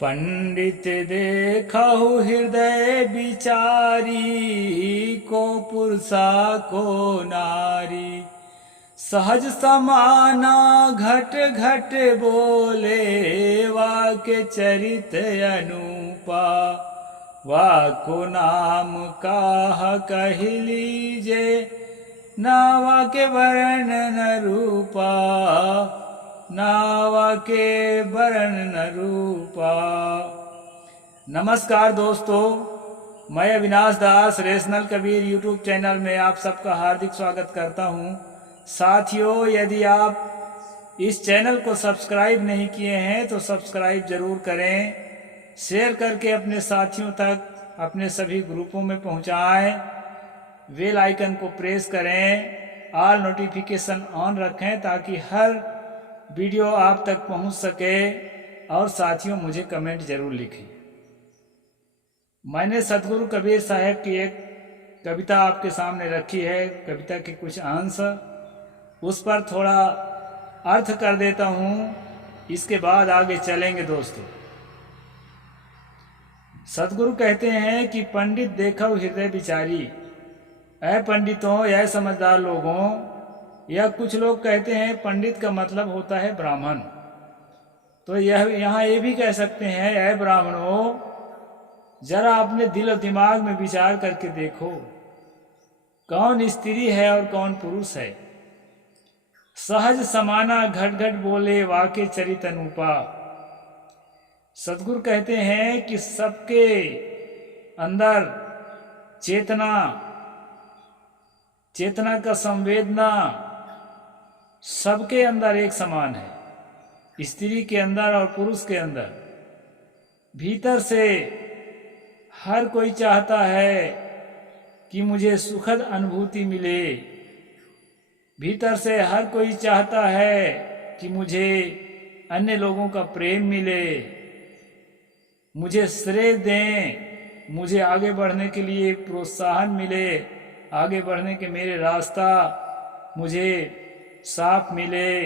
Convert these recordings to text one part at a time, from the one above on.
पंडित देखहु हृदय विचारी, को पुरुषा को नारी। सहज समाना घट घट बोले, वाके चरित अनुपा। वाको नाम काह कहि लीजे, नावा के वर्णन रूपा। नावा के वर्णन रूपा। नमस्कार दोस्तों, मैं अविनाश दास रेशनल कबीर यूट्यूब चैनल में आप सबका हार्दिक स्वागत करता हूं। साथियों, यदि आप इस चैनल को सब्सक्राइब नहीं किए हैं तो सब्सक्राइब जरूर करें, शेयर करके अपने साथियों तक, अपने सभी ग्रुपों में पहुंचाएं, बेल आइकन को प्रेस करें, ऑल नोटिफिकेशन ऑन रखें ताकि हर वीडियो आप तक पहुंच सके। और साथियों, मुझे कमेंट जरूर लिखें। मैंने सतगुरु कबीर साहब की एक कविता आपके सामने रखी है। कविता के कुछ अंश उस पर थोड़ा अर्थ कर देता हूं, इसके बाद आगे चलेंगे दोस्तों। सतगुरु कहते हैं कि पंडित देखो हृदय विचारी। ऐ पंडितों, ऐ समझदार लोगों, या कुछ लोग कहते हैं पंडित का मतलब होता है ब्राह्मण। तो यहाँ ये भी कह सकते हैं, ऐ ब्राह्मणों, जरा अपने दिल और दिमाग में विचार करके देखो, कौन स्त्री है और कौन पुरुष है। सहज समाना घट घट बोले, वाके चरित अनुपा। सतगुरु कहते हैं कि सबके अंदर चेतना का संवेदना सबके अंदर एक समान है। स्त्री के अंदर और पुरुष के अंदर भीतर से हर कोई चाहता है कि मुझे सुखद अनुभूति मिले। भीतर से हर कोई चाहता है कि मुझे अन्य लोगों का प्रेम मिले, मुझे श्रेय दें, मुझे आगे बढ़ने के लिए प्रोत्साहन मिले, आगे बढ़ने के मेरे रास्ता मुझे साफ मिले।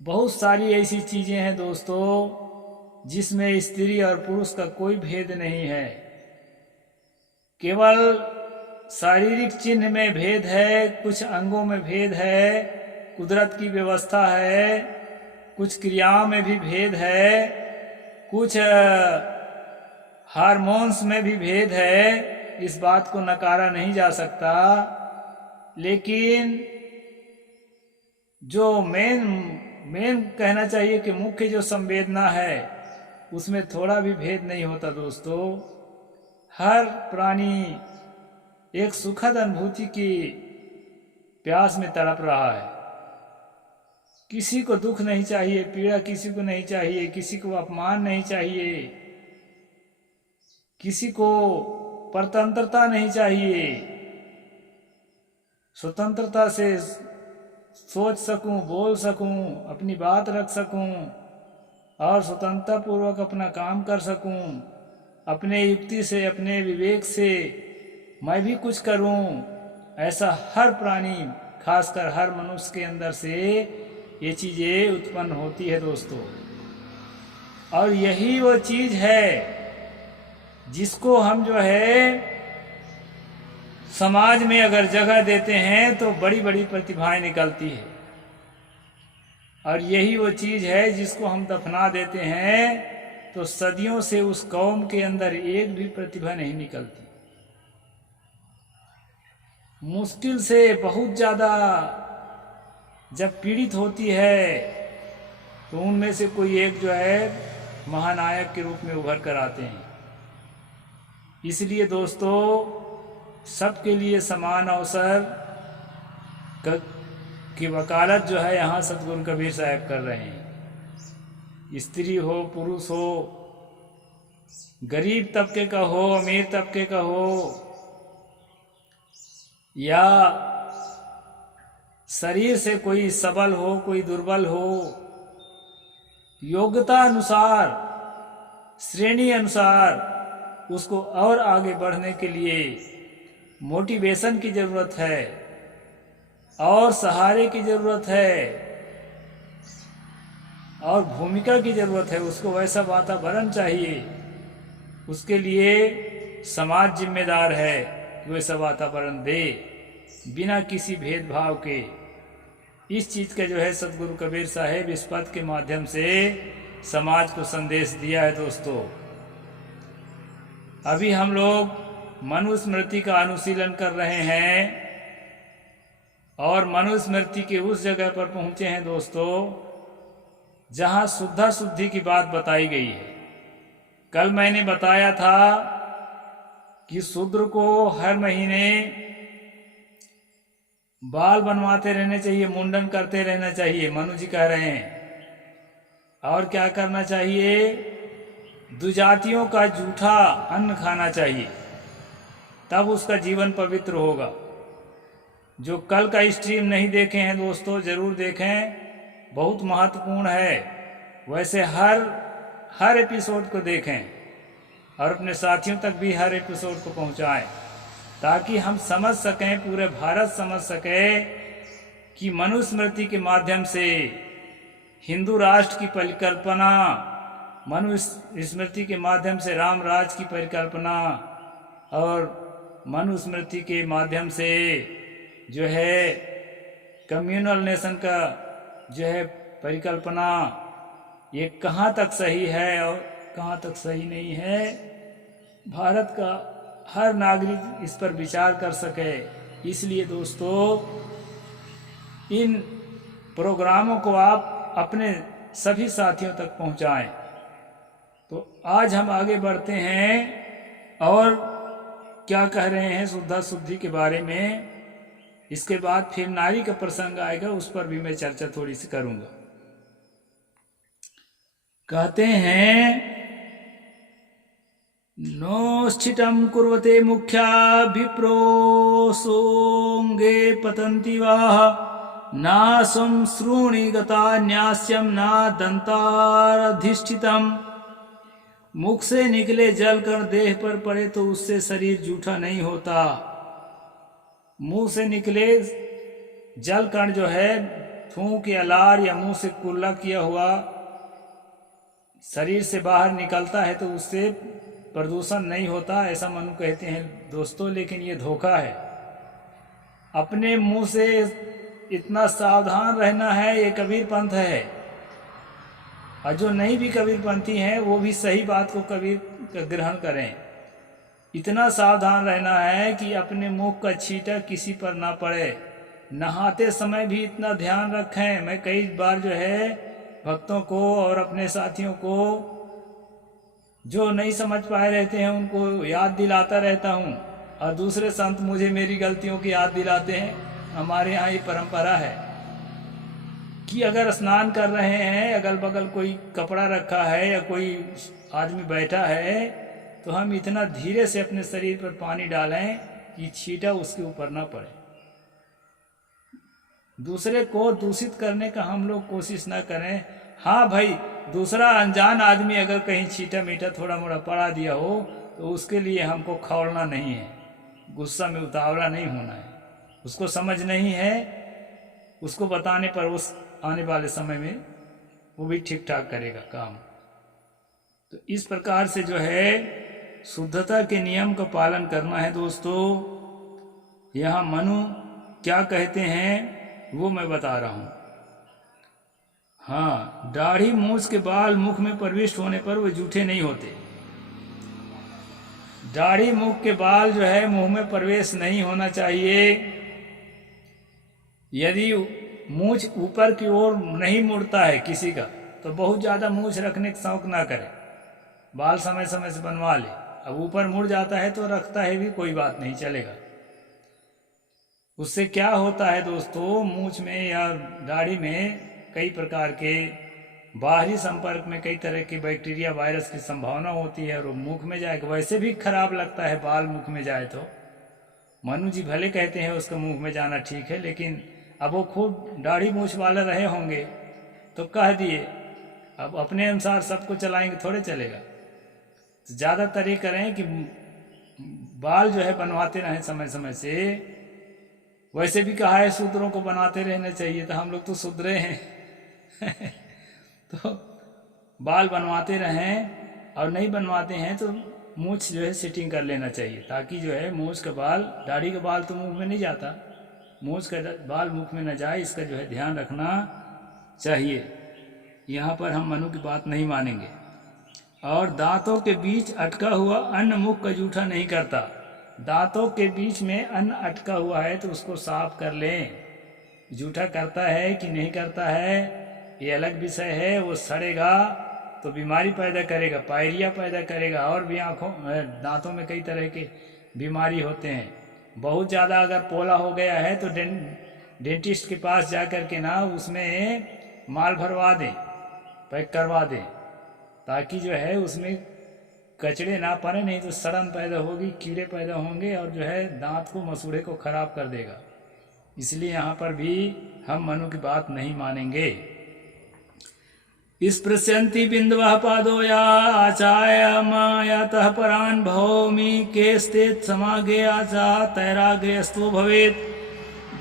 बहुत सारी ऐसी चीजें हैं दोस्तों जिसमें स्त्री और पुरुष का कोई भेद नहीं है। केवल शारीरिक चिन्ह में भेद है, कुछ अंगों में भेद है, कुदरत की व्यवस्था है, कुछ क्रियाओं में भी भेद है, कुछ हार्मोन्स में भी भेद है। इस बात को नकारा नहीं जा सकता, लेकिन जो मेन कहना चाहिए कि मुख्य जो संवेदना है उसमें थोड़ा भी भेद नहीं होता दोस्तों। हर प्राणी एक सुखद अनुभूति की प्यास में तड़प रहा है। किसी को दुख नहीं चाहिए, पीड़ा किसी को नहीं चाहिए, किसी को अपमान नहीं चाहिए, किसी को परतंत्रता नहीं चाहिए। स्वतंत्रता से सोच सकूं, बोल सकूं, अपनी बात रख सकूं और स्वतंत्रता पूर्वक अपना काम कर सकूं। अपने युक्ति से, अपने विवेक से मैं भी कुछ करूं, ऐसा हर प्राणी, खासकर हर मनुष्य के अंदर से ये चीजें उत्पन्न होती है दोस्तों। और यही वो चीज है जिसको हम जो है समाज में अगर जगह देते हैं तो बड़ी बड़ी प्रतिभाएं निकलती है। और यही वो चीज है जिसको हम दफना देते हैं तो सदियों से उस कौम के अंदर एक भी प्रतिभा नहीं निकलती। मुश्किल से बहुत ज्यादा जब पीड़ित होती है तो उनमें से कोई एक जो है महानायक के रूप में उभर कर आते हैं। इसलिए दोस्तों, सबके लिए समान अवसर की वकालत जो है यहाँ सतगुरु कबीर साहब कर रहे हैं। स्त्री हो, पुरुष हो, गरीब तबके का हो, अमीर तबके का हो, या शरीर से कोई सबल हो, कोई दुर्बल हो, योग्यता अनुसार, श्रेणी अनुसार उसको और आगे बढ़ने के लिए मोटिवेशन की जरूरत है और सहारे की जरूरत है। और भूमिका की जरूरत है, उसको वैसा वातावरण चाहिए, उसके लिए समाज जिम्मेदार है कि वैसा वातावरण दे बिना किसी भेदभाव के। इस चीज़ का जो है सदगुरु कबीर साहेब इस पद के माध्यम से समाज को संदेश दिया है। दोस्तों, अभी हम लोग मनुस्मृति का अनुशीलन कर रहे हैं और मनुस्मृति के उस जगह पर पहुंचे हैं दोस्तों जहां शुद्धा शुद्धि की बात बताई गई है। कल मैंने बताया था कि शूद्र को हर महीने बाल बनवाते रहने चाहिए, मुंडन करते रहना चाहिए, मनु जी कह रहे हैं। और क्या करना चाहिए? दुजातियों का जूठा अन्न खाना चाहिए, तब उसका जीवन पवित्र होगा। जो कल का स्ट्रीम नहीं देखे हैं दोस्तों, जरूर देखें, बहुत महत्वपूर्ण है। वैसे हर एपिसोड को देखें और अपने साथियों तक भी हर एपिसोड को पहुंचाएं, ताकि हम समझ सकें, पूरे भारत समझ सके कि मनुस्मृति के माध्यम से हिंदू राष्ट्र की परिकल्पना, मनुस्मृति के माध्यम से राम राज की परिकल्पना और मनुस्मृति के माध्यम से जो है कम्युनल नेशन का जो है परिकल्पना, ये कहाँ तक सही है और कहाँ तक सही नहीं है, भारत का हर नागरिक इस पर विचार कर सके। इसलिए दोस्तों इन प्रोग्रामों को आप अपने सभी साथियों तक पहुंचाएं। तो आज हम आगे बढ़ते हैं और क्या कह रहे हैं शुद्धा शुद्धि के बारे में। इसके बाद फिर नारी का प्रसंग आएगा, उस पर भी मैं चर्चा थोड़ी सी करूंगा। कहते हैं नोश्चिटं कुर्वते मुख्या विप्रोसोंगे पतन्ति वाह नासं श्रूणि गता न्यास्यम ना दंताधिष्ठितम। मुख से निकले जल कण देह पर पड़े तो उससे शरीर जूठा नहीं होता। मुंह से निकले जल कण जो है थूक या लार या मुंह से कुल्ला किया हुआ शरीर से बाहर निकलता है तो उससे प्रदूषण नहीं होता, ऐसा मनु कहते हैं दोस्तों। लेकिन ये धोखा है। अपने मुंह से इतना सावधान रहना है, ये कबीर पंथ है। और जो नहीं भी कबीरपंथी हैं वो भी सही बात को कबीर का ग्रहण करें। इतना सावधान रहना है कि अपने मुख का छींटा किसी पर ना पड़े। नहाते समय भी इतना ध्यान रखें। मैं कई बार जो है भक्तों को और अपने साथियों को जो नहीं समझ पाए रहते हैं उनको याद दिलाता रहता हूँ, और दूसरे संत मुझे मेरी गलतियों की याद दिलाते हैं। हमारे यहाँ ये परंपरा है कि अगर स्नान कर रहे हैं, अगल बगल कोई कपड़ा रखा है या कोई आदमी बैठा है, तो हम इतना धीरे से अपने शरीर पर पानी डालें कि छींटा उसके ऊपर ना पड़े। दूसरे को दूषित करने का हम लोग कोशिश ना करें। हाँ भाई, दूसरा अनजान आदमी अगर कहीं छींटा मीठा थोड़ा मोड़ा पड़ा दिया हो तो उसके लिए हमको खौलना नहीं है, गुस्सा में उतावला नहीं होना है। उसको समझ नहीं है, उसको बताने पर उस आने वाले समय में वो भी ठीक ठाक करेगा काम। तो इस प्रकार से जो है शुद्धता के नियम का पालन करना है दोस्तों। यहाँ मनु क्या कहते हैं वो मैं बता रहा हूँ। हाँ, दाढ़ी मूछ के बाल मुख में प्रविष्ट होने पर वो जूठे नहीं होते। दाढ़ी मुख के बाल जो है मुंह में प्रवेश नहीं होना चाहिए। यदि मूछ ऊपर की ओर नहीं मुड़ता है किसी का, तो बहुत ज़्यादा मूछ रखने का शौक ना करे, बाल समय समय से बनवा ले। अब ऊपर मुड़ जाता है तो रखता है भी, कोई बात नहीं, चलेगा। उससे क्या होता है दोस्तों, मूछ में या दाढ़ी में कई प्रकार के बाहरी संपर्क में कई तरह के बैक्टीरिया वायरस की संभावना होती है और वो मुख में जाएगा। वैसे भी खराब लगता है बाल मुख में जाए तो। मनु जी भले कहते हैं उसका मुख में जाना ठीक है, लेकिन अब वो खूब दाढ़ी मूछ वाले रहे होंगे तो कह दिए। अब अपने अनुसार सबको चलाएंगे थोड़े चलेगा। तो ज़्यादातर ये करें कि बाल जो है बनवाते रहें समय समय से। वैसे भी कहा है शूद्रों को बनाते रहना चाहिए, तो हम लोग तो शूद्रे हैं तो बाल बनवाते रहें, और नहीं बनवाते हैं तो मूछ जो है सेटिंग कर लेना चाहिए, ताकि जो है मूछ का बाल, दाढ़ी का बाल तो मुंह में नहीं जाता, मूछ का बाल मुख में न जाए, इसका जो है ध्यान रखना चाहिए। यहाँ पर हम मनु की बात नहीं मानेंगे। और दांतों के बीच अटका हुआ अन्न मुख का जूठा नहीं करता। दांतों के बीच में अन्न अटका हुआ है तो उसको साफ कर लें। जूठा करता है कि नहीं करता है ये अलग विषय है। वो सड़ेगा तो बीमारी पैदा करेगा, पायरिया पैदा करेगा, और भी आँखों दांतों में कई तरह के बीमारी होते हैं। बहुत ज़्यादा अगर पोला हो गया है तो डेंटिस्ट के पास जा कर के ना उसमें माल भरवा दें, पैक करवा दें, ताकि जो है उसमें कचड़े ना पड़े, नहीं तो सड़न पैदा होगी, कीड़े पैदा होंगे और जो है दांत को, मसूड़े को खराब कर देगा। इसलिए यहाँ पर भी हम मनु की बात नहीं मानेंगे। स्पृश्यन्ति बिंदवः पादोया आचार्यमायतः परान् भौमि केस्तेत् समागे आचा तैराग्रयस्तो भवेत्।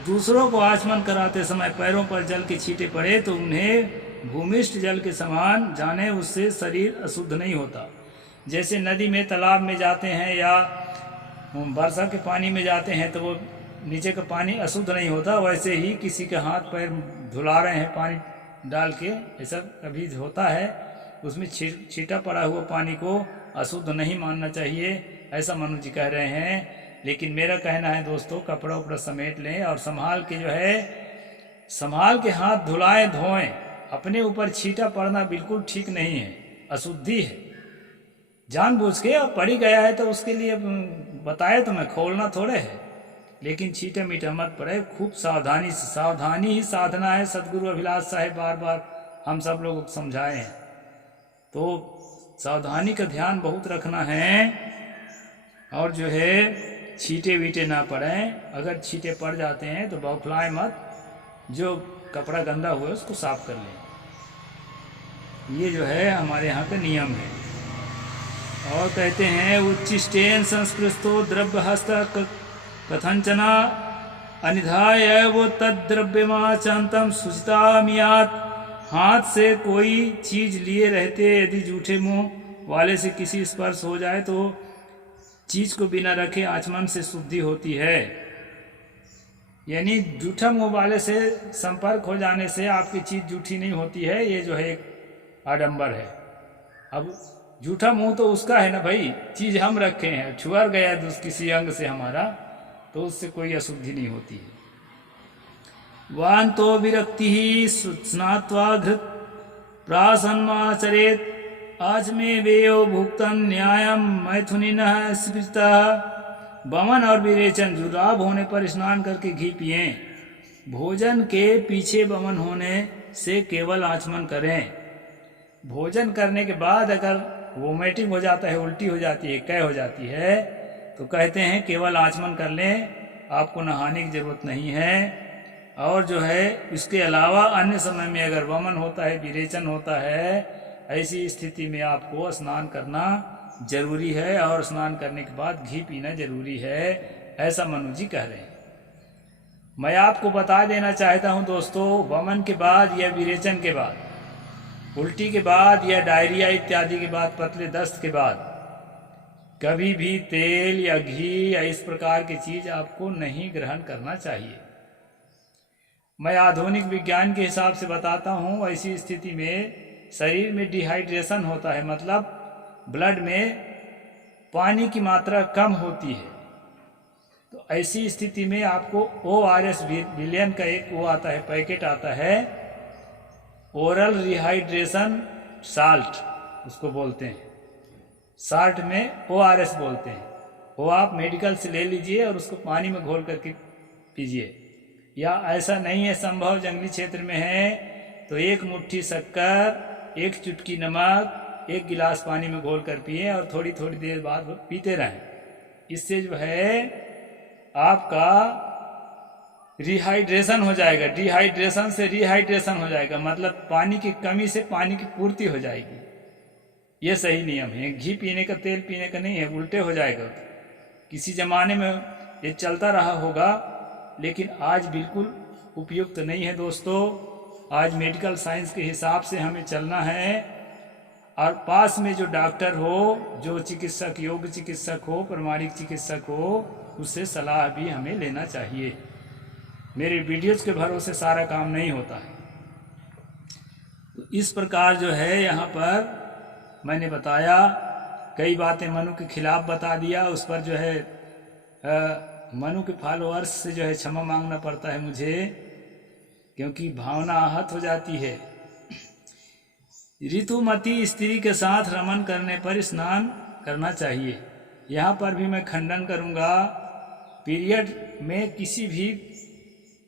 दूसरों को आचमन कराते समय पैरों पर जल के छींटे पड़े तो उन्हें भूमिष्ठ जल के समान जाने, उससे शरीर अशुद्ध नहीं होता। जैसे नदी में, तालाब में जाते हैं या वर्षा के पानी में जाते हैं तो वो नीचे का पानी अशुद्ध नहीं होता, वैसे ही किसी के हाथ पैर धुला रहे हैं पानी डाल के, ऐसा कभी होता है, उसमें छींटा पड़ा हुआ पानी को अशुद्ध नहीं मानना चाहिए, ऐसा मनु जी कह रहे हैं। लेकिन मेरा कहना है दोस्तों, कपड़ा उपड़ा समेट लें और संभाल के जो है, संभाल के हाथ धुलाएं धोएं। अपने ऊपर छींटा पड़ना बिल्कुल ठीक नहीं है, अशुद्धि है। जानबूझ के और पड़ी गया है तो उसके लिए बताए तो मैं खोलना थोड़े है, लेकिन छींटा मीठा मत पड़े। खूब सावधानी से, सावधानी ही साधना है। सदगुरु अभिलाष साहेब बार बार हम सब लोगों को समझाए हैं, तो सावधानी का ध्यान बहुत रखना है। और जो है छींटे वीटे ना पड़े। अगर छींटे पड़ जाते हैं तो बौखलाए मत, जो कपड़ा गंदा हुआ है उसको साफ कर लें। ये जो है हमारे यहाँ का नियम है। और कहते हैं उच्चिष्टेन संस्कृतो द्रव्य हस्त कथंचना अनिधाय वो तद्द्रव्यमाचंतम सुचितामियात। हाथ से कोई चीज लिए रहते यदि जूठे मुंह वाले से किसी स्पर्श हो जाए तो चीज को बिना रखे आचमन से शुद्धि होती है। यानी जूठा मुंह वाले से संपर्क हो जाने से आपकी चीज जूठी नहीं होती है, ये जो है एक आडंबर है। अब जूठा मुंह तो उसका है ना भाई, चीज हम रखे हैं, छुआ गया किसी अंग से हमारा, तो उससे कोई अशुद्धि नहीं होती है। वान तो विरक्ति ही स्नात्वा घृत प्रासन्माचरेत आज में वेयो भुक्तन न्यायम मैथुनिन स्मृता। बमन और विरेचन, जुराब होने पर स्नान करके घी पिए। भोजन के पीछे बमन होने से केवल आचमन करें। भोजन करने के बाद अगर वोमिटिंग हो जाता है, उल्टी हो जाती है, कै हो जाती है, तो कहते हैं केवल आचमन कर लें, आपको नहाने की जरूरत नहीं है। और जो है इसके अलावा अन्य समय में अगर वमन होता है, विरेचन होता है, ऐसी स्थिति में आपको स्नान करना जरूरी है और स्नान करने के बाद घी पीना जरूरी है, ऐसा मनु जी कह रहे हैं। मैं आपको बता देना चाहता हूं दोस्तों, वमन के बाद या विरेचन के बाद, उल्टी के बाद या डायरिया इत्यादि के बाद, पतले दस्त के बाद कभी भी तेल या घी या इस प्रकार की चीज आपको नहीं ग्रहण करना चाहिए। मैं आधुनिक विज्ञान के हिसाब से बताता हूं, ऐसी स्थिति में शरीर में डिहाइड्रेशन होता है, मतलब ब्लड में पानी की मात्रा कम होती है। तो ऐसी स्थिति में आपको ORS विलियन का एक वो आता है, पैकेट आता है, ओरल रिहाइड्रेशन साल्ट उसको बोलते हैं। साल्ट में ORS बोलते हैं। वो आप मेडिकल से ले लीजिए और उसको पानी में घोल करके पीजिए। या ऐसा नहीं है संभव, जंगली क्षेत्र में है, तो एक मुट्ठी शक्कर, एक चुटकी नमक, एक गिलास पानी में घोल कर पिए और थोड़ी थोड़ी देर बाद पीते रहें। इससे जो है आपका रिहाइड्रेशन हो जाएगा, डिहाइड्रेशन से रिहाइड्रेशन हो जाएगा, मतलब पानी की कमी से पानी की पूर्ति हो जाएगी। ये सही नियम है। घी पीने का, तेल पीने का नहीं है, उल्टे हो जाएगा। किसी जमाने में ये चलता रहा होगा, लेकिन आज बिल्कुल उपयुक्त नहीं है दोस्तों। आज मेडिकल साइंस के हिसाब से हमें चलना है, और पास में जो डॉक्टर हो, जो चिकित्सक, योग्य चिकित्सक हो, प्रमाणिक चिकित्सक हो, उससे सलाह भी हमें लेना चाहिए। मेरे वीडियोज के भरोसे सारा काम नहीं होता है। तो इस प्रकार जो है यहाँ पर मैंने बताया, कई बातें मनु के खिलाफ बता दिया। उस पर जो है मनु के फॉलोअर्स से जो है क्षमा मांगना पड़ता है मुझे, क्योंकि भावना आहत हो जाती है। ऋतुमती स्त्री के साथ रमन करने पर स्नान करना चाहिए। यहाँ पर भी मैं खंडन करूँगा। पीरियड में किसी भी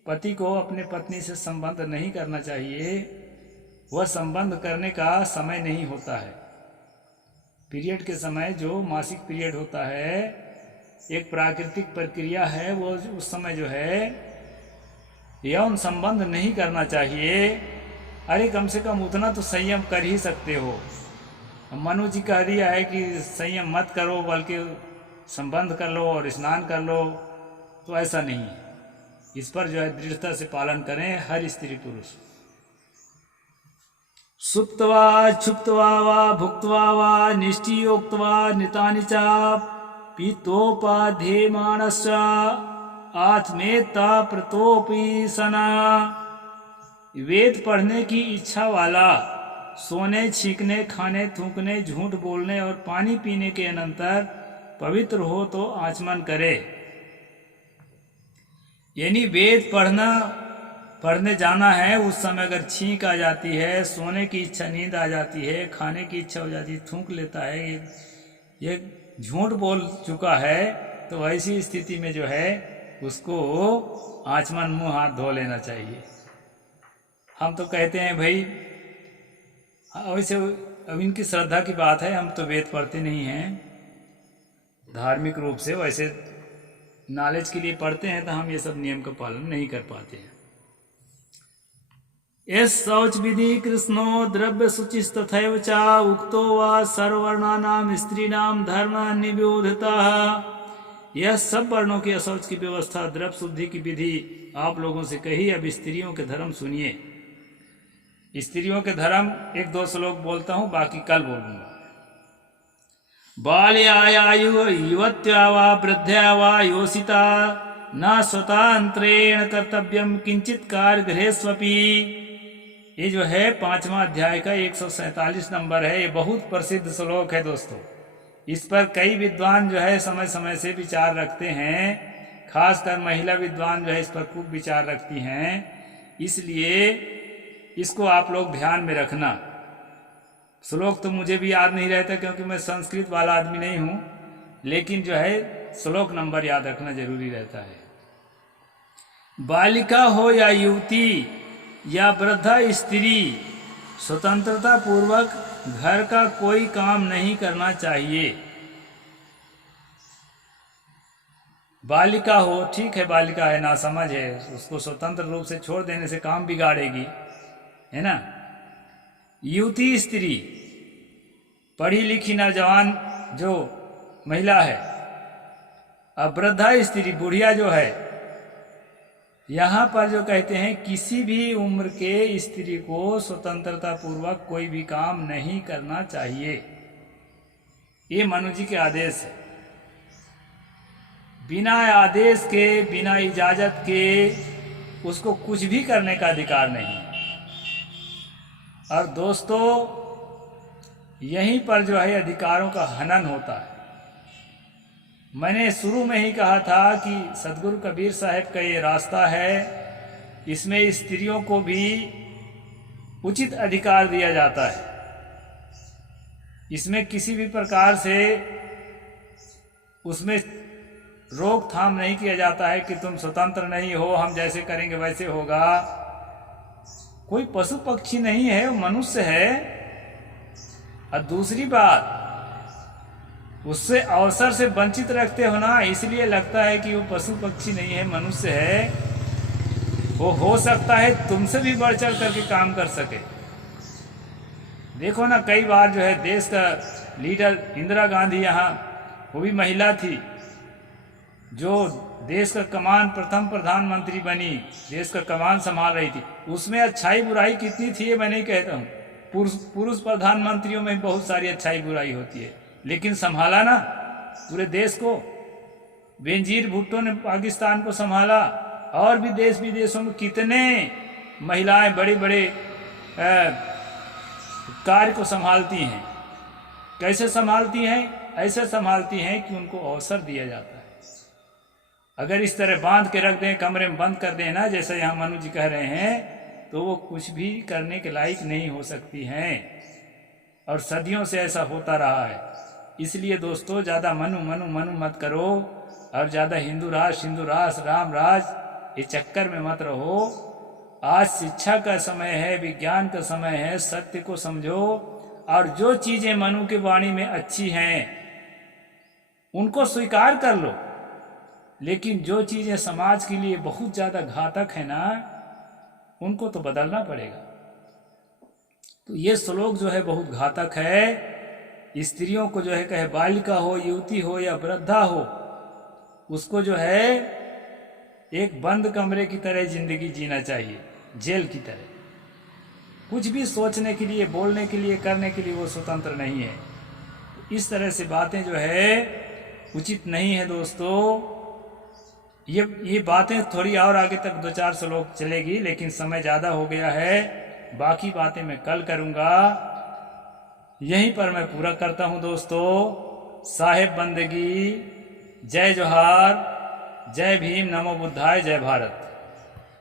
पति को अपने पत्नी से संबंध नहीं करना चाहिए। वह संबंध करने का समय नहीं होता है। पीरियड के समय जो मासिक पीरियड होता है, एक प्राकृतिक प्रक्रिया है, वो उस समय जो है यौन संबंध नहीं करना चाहिए। अरे कम से कम उतना तो संयम कर ही सकते हो। मनु जी कह दिया है कि संयम मत करो, बल्कि संबंध कर लो और स्नान कर लो, तो ऐसा नहीं है। इस पर जो है दृढ़ता से पालन करें हर स्त्री पुरुष। सुप्त्वा क्षुप्त्वा वा भुक्त्वा वा निष्ठियोक्त्वा नितानि च पीतोपाध्येयमानस्य आत्मेता प्रतोपि सना। वेद पढ़ने की इच्छा वाला सोने, छींकने, खाने, थूकने, झूठ बोलने और पानी पीने के अनंतर पवित्र हो तो आचमन करे। यानी वेद पढ़ने जाना है, उस समय अगर छींक आ जाती है, सोने की इच्छा, नींद आ जाती है, खाने की इच्छा हो जाती है, थूक लेता है, ये झूठ बोल चुका है, तो ऐसी स्थिति में जो है उसको आचमन मुंह हाथ धो लेना चाहिए। हम तो कहते हैं भाई, वैसे अब इनकी श्रद्धा की बात है, हम तो वेद पढ़ते नहीं हैं धार्मिक रूप से, वैसे नॉलेज के लिए पढ़ते हैं, तो हम ये सब नियम का पालन नहीं कर पाते हैं। एस शौच विधि कृष्णो द्रव्य शुचिस्तथैव च उक्तो वा सर्ववर्णानां स्त्रीणां धर्म निबोधता। यह सब वर्णों की अशौच की व्यवस्था, द्रव्य शुद्धि की विधि आप लोगों से कही। अब स्त्रियों के धर्म सुनिए। स्त्रियों के धर्म एक दो श्लोक बोलता हूं, बाकी कल बोलूंगा। बाल्यायायु युवत्या वा वृद्ध्या वा योषिता न स्वतंत्रेण कर्तव्यम किंचित कार्य गृहेष्वपि। ये जो है 5वां अध्याय का 147 नंबर है। ये बहुत प्रसिद्ध श्लोक है दोस्तों। इस पर कई विद्वान जो है समय समय से विचार रखते हैं, खासकर महिला विद्वान जो है इस पर खूब विचार रखती हैं। इसलिए इसको आप लोग ध्यान में रखना। श्लोक तो मुझे भी याद नहीं रहता, क्योंकि मैं संस्कृत वाला आदमी नहीं हूं, लेकिन जो है श्लोक नंबर याद रखना जरूरी रहता है। बालिका हो या युवती या वृद्धा स्त्री, स्वतंत्रता पूर्वक घर का कोई काम नहीं करना चाहिए। बालिका हो, ठीक है, बालिका है, नासमझ है, उसको स्वतंत्र रूप से छोड़ देने से काम बिगाड़ेगी, है ना। युवती स्त्री, पढ़ी लिखी नौजवान जो महिला है। अब वृद्धा स्त्री, बुढ़िया जो है, यहाँ पर जो कहते हैं किसी भी उम्र के स्त्री को स्वतंत्रता पूर्वक कोई भी काम नहीं करना चाहिए। ये मनु जी के आदेश है। बिना आदेश के, बिना इजाजत के उसको कुछ भी करने का अधिकार नहीं। और दोस्तों, यहीं पर जो है अधिकारों का हनन होता है। मैंने शुरू में ही कहा था कि सदगुरु कबीर साहब का ये रास्ता है, इसमें स्त्रियों को भी उचित अधिकार दिया जाता है। इसमें किसी भी प्रकार से उसमें रोकथाम नहीं किया जाता है कि तुम स्वतंत्र नहीं हो, हम जैसे करेंगे वैसे होगा। कोई पशु पक्षी नहीं है, वो मनुष्य है। और दूसरी बात, उससे अवसर से वंचित रखते हो ना, इसलिए लगता है कि वो पशु पक्षी नहीं है, मनुष्य है। वो हो सकता है तुमसे भी बढ़ चढ़ करके काम कर सके। देखो ना, कई बार जो है देश का लीडर इंदिरा गांधी, यहाँ वो भी महिला थी, जो देश का कमान प्रथम प्रधानमंत्री बनी, देश का कमान संभाल रही थी, उसमें अच्छाई बुराई कितनी थी ये मैं नहीं कहता हूँ। पुरुष प्रधानमंत्रियों में बहुत सारी अच्छाई बुराई होती है, लेकिन संभाला ना पूरे देश को। बेनजीर भुट्टो ने पाकिस्तान को संभाला, और भी देश विदेशों में कितने महिलाएं बड़े बड़े कार्य को संभालती हैं। कैसे संभालती हैं? ऐसे संभालती हैं कि उनको अवसर दिया जाता है। अगर इस तरह बांध के रख दें, कमरे में बंद कर दें ना, जैसे यहाँ मनु जी कह रहे हैं, तो वो कुछ भी करने के लायक नहीं हो सकती हैं। और सदियों से ऐसा होता रहा है। इसलिए दोस्तों ज़्यादा मनु मनु मनु मत करो, और ज़्यादा हिंदू राष्ट्र राम राज ये चक्कर में मत रहो। आज शिक्षा का समय है, विज्ञान का समय है, सत्य को समझो, और जो चीज़ें मनु की वाणी में अच्छी हैं उनको स्वीकार कर लो। लेकिन जो चीज़ें समाज के लिए बहुत ज़्यादा घातक है ना, उनको तो बदलना पड़ेगा। तो ये श्लोक जो है बहुत घातक है। स्त्रियों को जो है कहे बालिका हो, युवती हो या वृद्धा हो, उसको जो है एक बंद कमरे की तरह जिंदगी जीना चाहिए, जेल की तरह। कुछ भी सोचने के लिए, बोलने के लिए, करने के लिए वो स्वतंत्र नहीं है। इस तरह से बातें जो है उचित नहीं है दोस्तों। ये बातें थोड़ी और आगे तक 2-4 श्लोक चलेगी, लेकिन समय ज़्यादा हो गया है। बाकी बातें मैं कल करूँगा। यहीं पर मैं पूरा करता हूँ दोस्तों। साहेब बंदगी, जय जोहार, जय भीम, नमो बुद्धाय, जय भारत।